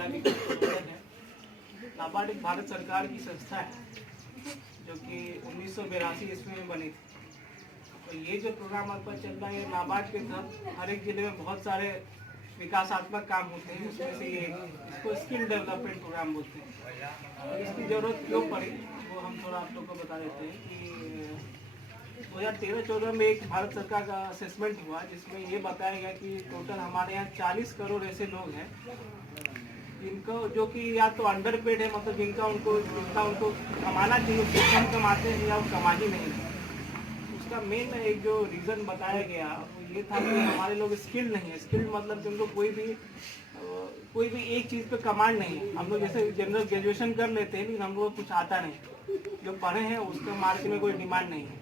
की प्रबंधक है। नाबार्ड एक भारत सरकार की संस्था है जो कि 1982 ईस्वी में बनी थी। तो ये जो प्रोग्राम आपका चल रहा है, नाबार्ड के तहत हर एक जिले में बहुत सारे विकासात्मक काम होते हैं। उसमें से ये इसको स्किल डेवलपमेंट प्रोग्राम बोलते हैं। और इसकी ज़रूरत क्यों पड़ी वो हम थोड़ा आप लोग को बता देते हैं कि 2013-14 में एक भारत सरकार का असेसमेंट हुआ जिसमें ये बताया गया कि टोटल हमारे यहाँ 40 करोड़ ऐसे लोग हैं जिनको जो कि या तो अंडर पेड है, मतलब जिनका उनको कमाना चाहिए, उससे कम कमाते हैं या वो कमा ही नहीं है। उसका मेन एक जो रीज़न बताया गया वो ये था कि हमारे लोग स्किल नहीं है। स्किल मतलब कि उनको कोई भी एक चीज़ पे कमांड नहीं है। हम लोग जैसे जनरल ग्रेजुएशन कर लेते हैं लेकिन हम लोग को कुछ आता नहीं, जो पढ़े हैं उसका मार्केट में कोई डिमांड नहीं है।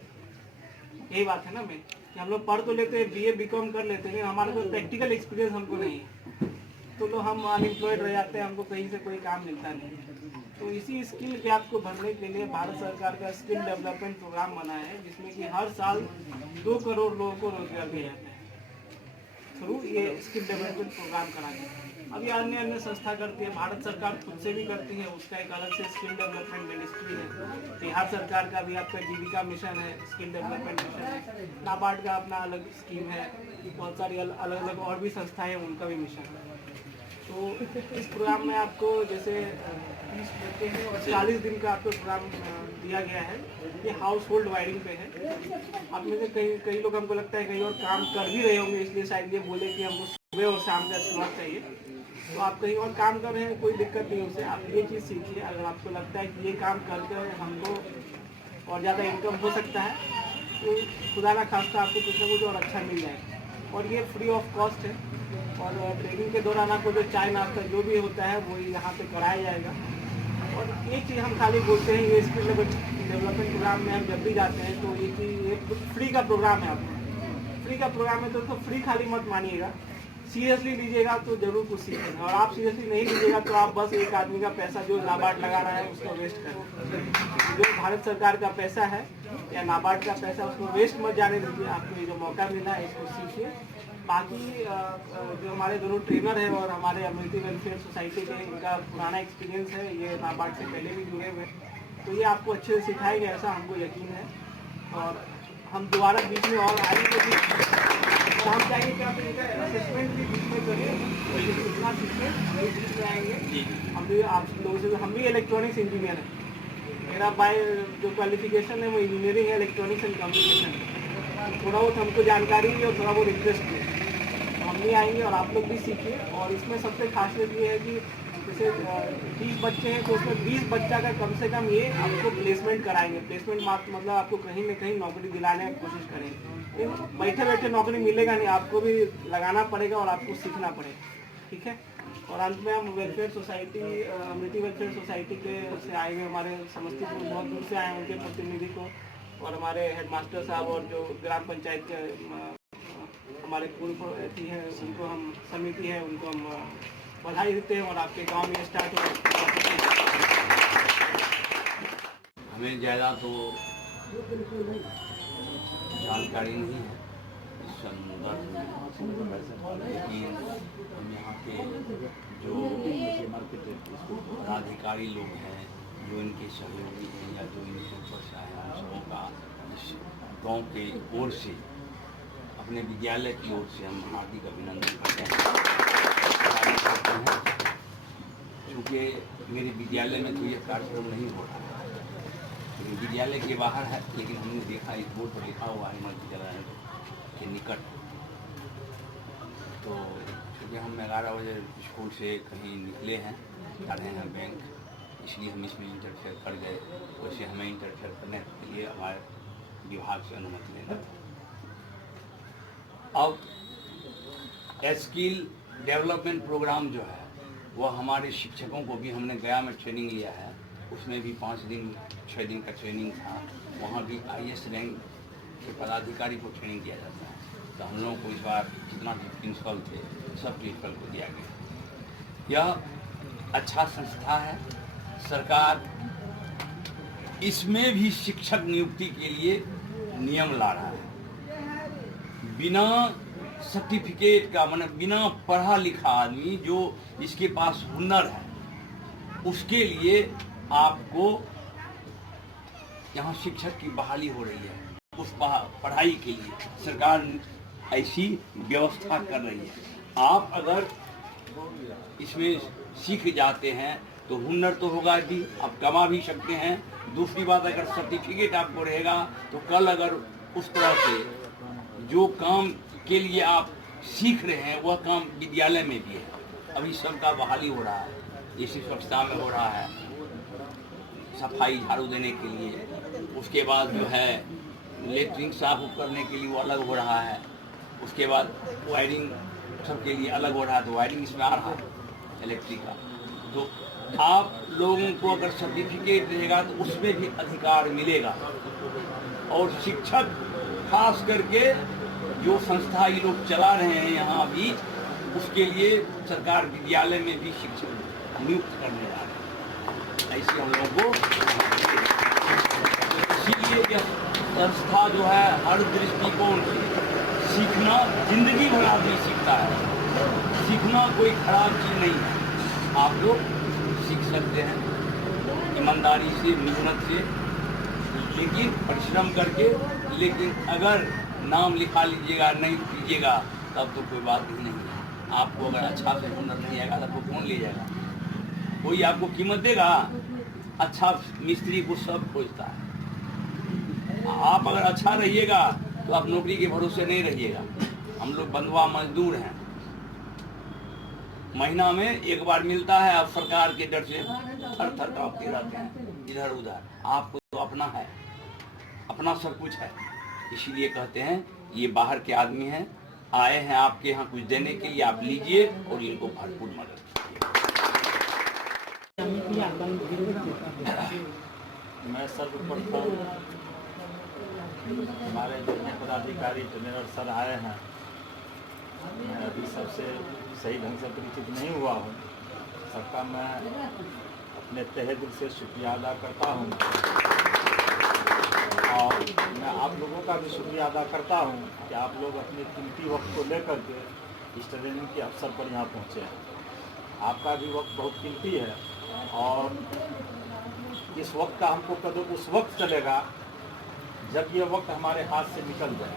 यही बात है ना मेन, कि हम लोग पढ़ तो लेते हैं, BA BCom कर लेते हैं लेकिन हमारा कोई प्रैक्टिकल एक्सपीरियंस हमको नहीं है, तो हम अनएम्प्लॉयड रह जाते हैं, हमको कहीं से कोई काम मिलता नहीं। तो इसी स्किल गैप को भरने के लिए भारत सरकार का स्किल डेवलपमेंट प्रोग्राम बना है जिसमें कि हर साल 2 करोड़ लोगों को रोजगार दिया जाता है थ्रू ये स्किल डेवलपमेंट प्रोग्राम कराते हैं। अभी अन्य संस्था करती है, भारत सरकार खुद से भी करती है, उसका एक अलग से स्किल डेवलपमेंट मिनिस्ट्री है। बिहार सरकार का भी आपका जीविका मिशन है, स्किल डेवलपमेंट मिशन है। नाबार्ड का अपना अलग स्कीम है, बहुत सारी अलग अलग और भी संस्थाएं हैं, उनका भी मिशन है। तो इस प्रोग्राम में आपको जैसे 30 बच्चे हैं और 40 दिन का आपको प्रोग्राम दिया गया है। ये हाउस होल्ड वायरिंग पे है। आप में से कई लोग, हमको लगता है कहीं और काम कर भी रहे होंगे, इसलिए शायद ये बोले कि हमको सुबह और शाम का स्लॉट चाहिए। तो आप कहीं और काम कर रहे हैं, कोई दिक्कत नहीं उससे। आप ये चीज़ सीखिए, अगर आपको लगता है कि ये काम करके हमको और ज़्यादा इनकम हो सकता है तो खुदा ना खास्ता आपको कुछ ना कुछ और अच्छा मिल जाएगा। और ये फ्री ऑफ कॉस्ट है और ट्रेनिंग के दौरान आपको जो चाय नाश्ता जो भी होता है वो यहाँ पे कराया जाएगा। और एक चीज़ हम खाली बोलते हैं, ये स्किल डेवलपमेंट प्रोग्राम में हम जब भी जाते हैं तो ये फ्री का प्रोग्राम है। आपको फ्री का प्रोग्राम है तो फ्री खाली मत मानिएगा, सीरियसली लीजिएगा तो जरूर कुछ सीखेंगे। और आप सीरियसली नहीं लीजिएगा तो आप बस एक आदमी का पैसा जो नाबार्ड लगा रहा है उसको वेस्ट करें। जो भारत सरकार का पैसा है या नाबार्ड का पैसा, उसको वेस्ट मत जाने दीजिए। आपको ये जो मौका मिला है इसको सीखिए। बाकी जो हमारे दोनों ट्रेनर हैं और हमारे अम्यूनिटी वेलफेयर सोसाइटी के, इनका पुराना एक्सपीरियंस है, ये नाबार्ड से पहले भी जुड़े हुए हैं, तो ये आपको अच्छे से सिखाएंगे ऐसा हमको यकीन है। और हम दोबारा बीच में और आएंगे भी, तो हम चाहेंगे कि आप इनका असेसमेंट भी बीच में करें, इतना सीखें बीच में आएंगे। हम भी आप लोगों से, हम भी इलेक्ट्रॉनिक्स इंजीनियर हैं, मेरा बाय जो क्वालिफिकेशन है वो इंजीनियरिंग है, इलेक्ट्रॉनिक्स एंड कम्युनिकेशन है। थोड़ा बहुत हमको जानकारी भी और थोड़ा बहुत इंटरेस्ट भी है, हम भी आएंगे और आप लोग भी सीखिए। और इसमें सबसे खासियत ये है कि जैसे 30 बच्चे हैं तो उसमें 20 बच्चा का कम से कम ये आपको प्लेसमेंट कराएंगे। प्लेसमेंट मतलब आपको कहीं न कहीं नौकरी दिलाने की कोशिश करेंगे। बैठे बैठे नौकरी मिलेगा नहीं, आपको भी लगाना पड़ेगा और आपको सीखना पड़ेगा, ठीक है। और अंत में हम welfare society, amenity welfare society के से आए हुए हमारे समस्तीपुर बहुत दूर से आए हैं, उनके प्रतिनिधि को और हमारे हेडमास्टर साहब और जो ग्राम पंचायत के हमारे पूर्व अथी हैं, उनको हम समिति है, उनको हम बधाई देते हैं। और आपके गांव में स्टार्ट हो, हमें ज़्यादा तो जानकारी नहीं है इस संदर्भ में, लेकिन हम यहाँ के जो पदाधिकारी लोग हैं, जो इनके सहयोगी हैं या जो इनके ऊपर से आए हैं, सबों का इस गाँव के ओर से, अपने विद्यालय की ओर से हम हार्दिक अभिनंदन करते हैं। क्योंकि मेरे विद्यालय में तो ये कार्यक्रम नहीं हो रहा है, विद्यालय के बाहर है, लेकिन हमने देखा इस बोर्ड पर लिखा हुआ है मल्टीजल के निकट। तो क्योंकि हम 11 बजे स्कूल से कहीं निकले हैं, जा रहे हैं बैंक, इसलिए हम इसमें इंटरफेयर कर गए। वैसे हमें इंटरफेयर करने के लिए हमारे विभाग से अनुमति लेना था। अब स्किल डेवलपमेंट प्रोग्राम जो है वह हमारे शिक्षकों को भी, हमने गया में ट्रेनिंग लिया है, उसमें भी 5 दिन 6 दिन का ट्रेनिंग था। वहाँ भी IAS रैंक के पदाधिकारी को ट्रेनिंग दिया जाता है। तो हम लोगों को इस बार जितना भी प्रिंसिपल थे सब प्रिंसिपल को दिया गया। यह अच्छा संस्था है। सरकार इसमें भी शिक्षक नियुक्ति के लिए नियम ला रहा है। बिना सर्टिफिकेट का, माने बिना पढ़ा लिखा आदमी जो जिसके पास हुनर है उसके लिए आपको यहाँ शिक्षक की बहाली हो रही है। उस पढ़ाई के लिए सरकार ऐसी व्यवस्था कर रही है। आप अगर इसमें सीख जाते हैं तो हुनर तो होगा भी, आप कमा भी सकते हैं। दूसरी बात, अगर सर्टिफिकेट आपको रहेगा तो कल अगर उस तरह से जो काम के लिए आप सीख रहे हैं वह काम विद्यालय में भी है। अभी सबका बहाली हो रहा है, इसी स्वच्छता में हो रहा है, सफाई झाड़ू देने के लिए। उसके बाद जो है लेटरिन साफ करने के लिए वो अलग हो रहा है। उसके बाद वायरिंग सबके लिए अलग हो रहा है, तो वायरिंग इसमें आ रहा है इलेक्ट्रिक का। तो आप लोगों को अगर सर्टिफिकेट रहेगा तो उसमें भी अधिकार मिलेगा। और शिक्षक खास करके जो संस्था ये लोग चला रहे हैं यहाँ भी, उसके लिए सरकार विद्यालय में भी शिक्षक नियुक्त करने जा रहे हैं। ऐसे हम लोगों को, इसीलिए यह संस्था जो है हर दृष्टिकोण से सीखना जिंदगी भर आदमी सीखता है। सीखना कोई खराब चीज़ नहीं है, आप लोग सीख सकते हैं ईमानदारी से, मेहनत से, लेकिन परिश्रम करके। लेकिन अगर नाम लिखा लीजिएगा, नहीं कीजिएगा, तब तो कोई बात ही नहीं है। आपको अगर अच्छा से हुनर नहीं आएगा तो कौन ले जाएगा? कोई आपको कीमत देगा? अच्छा मिस्त्री को सब खोजता है। आप अगर अच्छा रहिएगा तो आप नौकरी के भरोसे नहीं रहिएगा। हम लोग बंधुआ मजदूर हैं, महीना में एक बार मिलता है, अब सरकार के डर से थर थर कांपते रहते हैं इधर उधर। आपको तो अपना है, अपना सब कुछ है। इसीलिए कहते हैं ये बाहर के आदमी हैं, आए हैं आपके यहाँ कुछ देने के लिए, आप लीजिए और इनको भरपूर मदद कीजिए। मैं सर्वप्रथम हमारे जितने पदाधिकारी ट्रेनर सर आए हैं, मैं अभी सबसे सही ढंग से परिचित नहीं हुआ हूँ। सबका मैं अपने तहे दिल से शुक्रिया अदा करता हूँ और मैं आप लोगों का भी शुक्रिया अदा करता हूँ कि आप लोग अपने कीमती वक्त को लेकर के इस ट्रेनिंग के अवसर पर यहाँ पहुँचे हैं। आपका भी वक्त बहुत कीमती है और इस वक्त का हमको कदर उस वक्त चलेगा जब ये वक्त हमारे हाथ से निकल जाए।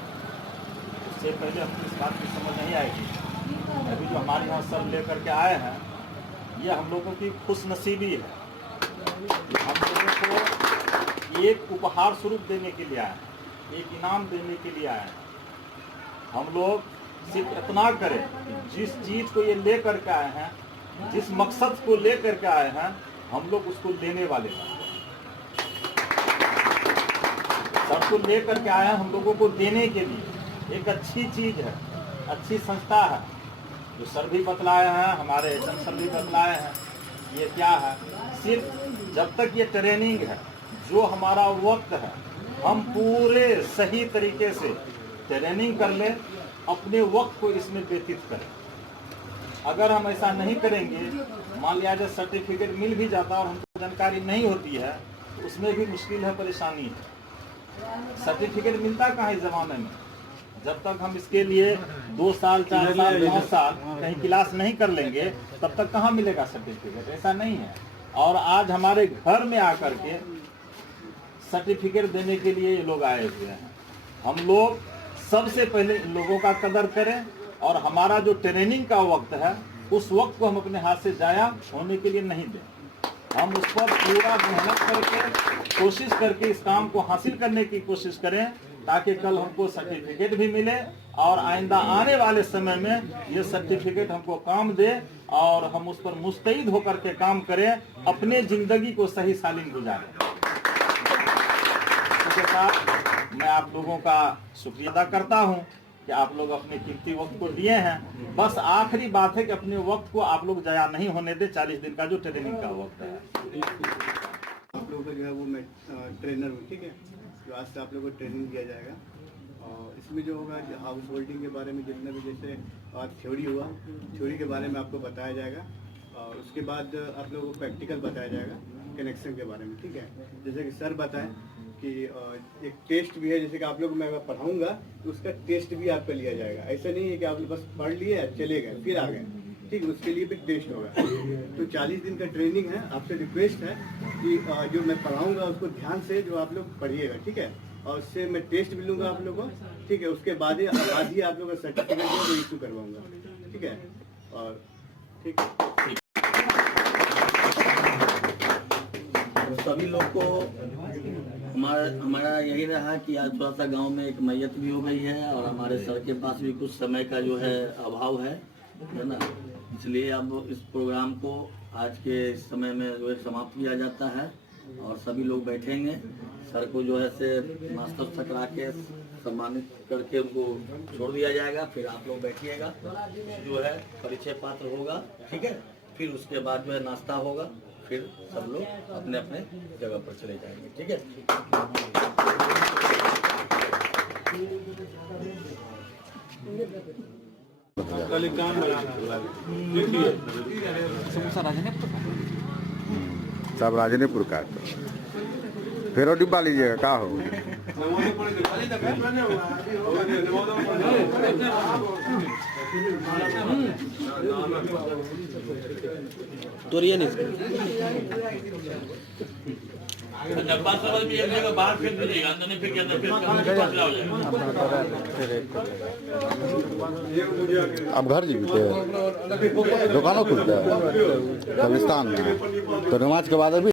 उससे पहले हमको इस बात की समझ नहीं आएगी। अभी जो हमारे यहाँ सर लेकर के आए हैं, ये हम लोगों की खुशनसीबी है। हम लोगों को एक उपहार स्वरूप देने के लिए आए हैं, एक इनाम देने के लिए आए हैं। हम लोग सिर्फ इतना करें कि जिस चीज़ को ये ले करके आए हैं, जिस मकसद को ले करके आए हैं, हम लोग उसको देने वाले हैं। सबको ले करके आए हैं हम लोगों को देने के लिए। एक अच्छी चीज़ है, अच्छी संस्था है। जो सर भी बतलाए हैं, हमारे एचएम सर भी बतलाए हैं, ये क्या है, सिर्फ जब तक ये ट्रेनिंग है, जो हमारा वक्त है, हम पूरे सही तरीके से ट्रेनिंग कर लें, अपने वक्त को इसमें व्यतीत करें। अगर हम ऐसा नहीं करेंगे, मान लिया जाए सर्टिफिकेट मिल भी जाता और हमको जानकारी नहीं होती है, तो उसमें भी मुश्किल है, परेशानी है। सर्टिफिकेट मिलता कहाँ इस ज़माने में? जब तक हम इसके लिए 2 साल 4 साल 9 साल कहीं क्लास नहीं कर लेंगे, तब तक कहाँ मिलेगा सर्टिफिकेट? ऐसा नहीं है। और आज हमारे घर में आकर के सर्टिफिकेट देने के लिए ये लोग आए हुए हैं। हम लोग सबसे पहले इन लोगों का कदर करें और हमारा जो ट्रेनिंग का वक्त है, उस वक्त को हम अपने हाथ से जाया होने के लिए नहीं दें। हम उस पर पूरा मेहनत करके, कोशिश करके इस काम को हासिल करने की कोशिश करें, ताकि कल हमको सर्टिफिकेट भी मिले और आइंदा आने वाले समय में ये सर्टिफिकेट हमको काम दे और हम उस पर मुस्तैद होकर के काम करें, अपने जिंदगी को सही सालिम गुजारें। इसके साथ मैं आप लोगों का शुक्रिया अदा करता हूं कि आप लोग अपने कीमती वक्त को दिए हैं। बस आखिरी बात है कि अपने वक्त को आप लोग जाया नहीं होने दे। 40 दिन का जो ट्रेनिंग का वक्त है, आप लोगों को जो है वो मैं ट्रेनर हूँ, ठीक है। तो आज से आप लोगों को ट्रेनिंग दिया जाएगा और इसमें जो होगा हाउस होल्डिंग के बारे में जितना भी, जैसे थ्योरी हुआ, थ्योरी के बारे में आपको बताया जाएगा और उसके बाद आप लोगों को प्रैक्टिकल बताया जाएगा कनेक्शन के बारे में, ठीक है। जैसे कि सर बताएं कि एक टेस्ट भी है, जैसे कि आप लोग मैं पढ़ाऊंगा तो उसका टेस्ट भी आपका लिया जाएगा। ऐसा नहीं है कि आप बस पढ़ लिए चले गए फिर आ गए, ठीक है, उसके लिए भी टेस्ट होगा। तो 40 दिन का ट्रेनिंग है। आपसे रिक्वेस्ट है कि जो मैं पढ़ाऊंगा उसको ध्यान से जो आप लोग पढ़िएगा, ठीक है, और उससे मैं टेस्ट भी लूँगा आप लोगों को, ठीक है, उसके बाद ही आप लोगों का सर्टिफिकेट जो है वो इशू करवाऊँगा, ठीक है। और ठीक है, सभी लोग को हमारा यही रहा कि आज थोड़ा सा गांव में एक मैयत भी हो गई है और हमारे सर के पास भी कुछ समय का जो है अभाव है ना, इसलिए अब इस प्रोग्राम को आज के समय में जो है समाप्त किया जाता है और सभी लोग बैठेंगे। सर को जो है से नाश्ता करा के सम्मानित करके उनको छोड़ दिया जाएगा। फिर आप लोग बैठिएगा, जो है परिचय पात्र होगा, ठीक है, फिर उसके बाद जो है नाश्ता होगा, फिर सब लोग अपने अपने जगह पर चले जाएंगे, ठीक है। सब राजनीपुर का फिर डिब्बा लीजिएगा का हो। तोड़िए नहीं डब्बा सब भी एक जगह बाहर फेंक दीजिएगा, अंदर नहीं फेंकिए, अंदर फेंक अब घर जीते दुकानों खुलते हैं कब्रिस्तान में, तो नमाज के बाद अभी